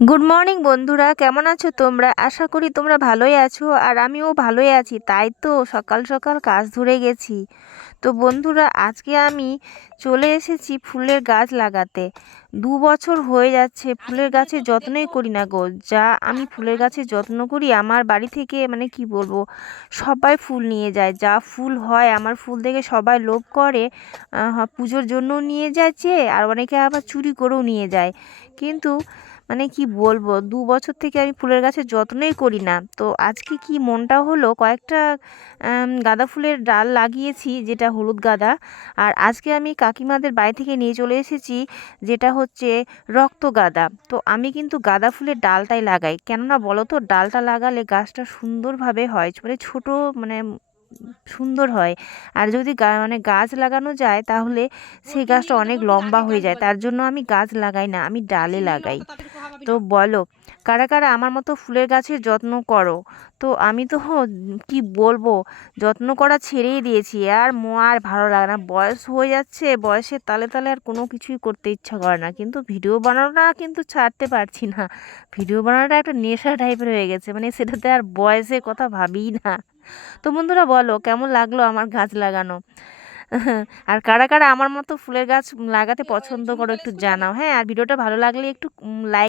Good morning বন্ধুরা, কেমন আছো তোমরা? আশা করি তোমরা ভালোই আছো, আর আমিও ভালোই আছি। তাই তো সকাল সকাল কাজ ধরে গেছি। তো বন্ধুরা, আজকে আমি চলে এসেছি ফুলের গাছ লাগাতে। 2 বছর হয়ে যাচ্ছে ফুলের গাছের যত্নই করি না গো। যা আমি ফুলের গাছের যত্ন করি, আমার বাড়ি থেকে মানে কি বলবো, সবাই ফুল নিয়ে যায়। যা ফুল হয় আমার ফুল দেখে সবাই লোভ করে। পুজোর জন্য নিয়ে যায় চেয়ে, আর অনেকে আবার চুরি করেও নিয়ে যায়। কিন্তু মানে কি বলবো, 2 বছর থেকে আমি ফুলের গাছের যত্নই করি না। তো আজকে কি মনটা হলো, কয়েকটা গাঁদা ফুলের ডাল লাগিয়েছি, যেটা হলুদ গাঁদা। আর আজকে আমি কাকিমাদের বাড়ি থেকে নিয়ে চলে এসেছি, যেটা হচ্ছে রক্ত গাঁদা। তো আমি কিন্তু গাঁদা ফুলের ডালটাই লাগাই, কেননা বলো তো, ডালটা লাগালে গাছটা সুন্দরভাবে হয়, মানে ছোট, মানে সুন্দর হয়। আর যদি মানে গাছ লাগানো যায়, তাহলে সেই গাছটা অনেক লম্বা হয়ে যায়। তার জন্য আমি গাছ লাগাই না, আমি ডালে লাগাই। তো বলো, কারা কারা আমার মতো ফুলের গাছের যত্ন করো? তো আমি তো কি বলবো, যত্ন করা ছেড়েই দিয়েছি। আর ভালো লাগে না, বয়স হয়ে যাচ্ছে, বয়সের তালে তালে আর কোনো কিছুই করতে ইচ্ছা করে না। কিন্তু ভিডিও বানানোটা কিন্তু ছাড়তে পারছি না। ভিডিও বানানোটা একটা নেশা টাইপের হয়ে গেছে, মানে সেটাতে আর বয়সের কথা ভাবিই না। তো বন্ধুরা, বলো কেমন লাগলো আমার গাছ লাগানো। আর কারা কারা আমার মতো ফুলের গাছ লাগাতে পছন্দ করো, একটু জানাও। হ্যাঁ, আর ভিডিওটা ভালো লাগলে একটু লাইক